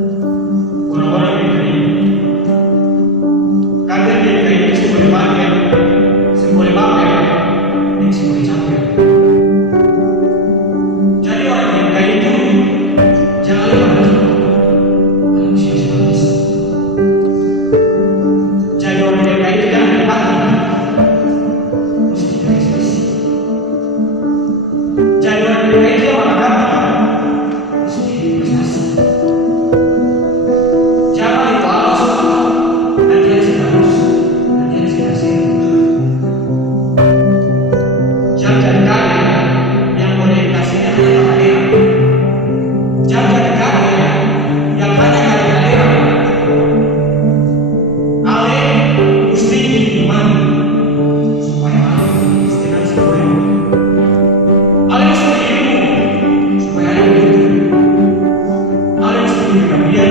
Orang-orang yang kaya, kadang yang kaya itu boleh pakai, boleh pakai, ini boleh capek. Jadi orang yang kaya itu jangan lupa manusia. Jadi orang yang kaya itu jangan lupa mesti ekspresi. Jadi orang yang kaya itu orang mesti prestasi. Jangan itu halus, nanti hasil halus, nanti hasil hasil. Jangan jadi kaya yang orientasinya hanya kehadiran. Jangan jadi kaya yang hanya kehadiran. Ale mesti iman supaya ale istilah supaya ale mesti ilmu supaya ale begitu. Ale mesti kemudian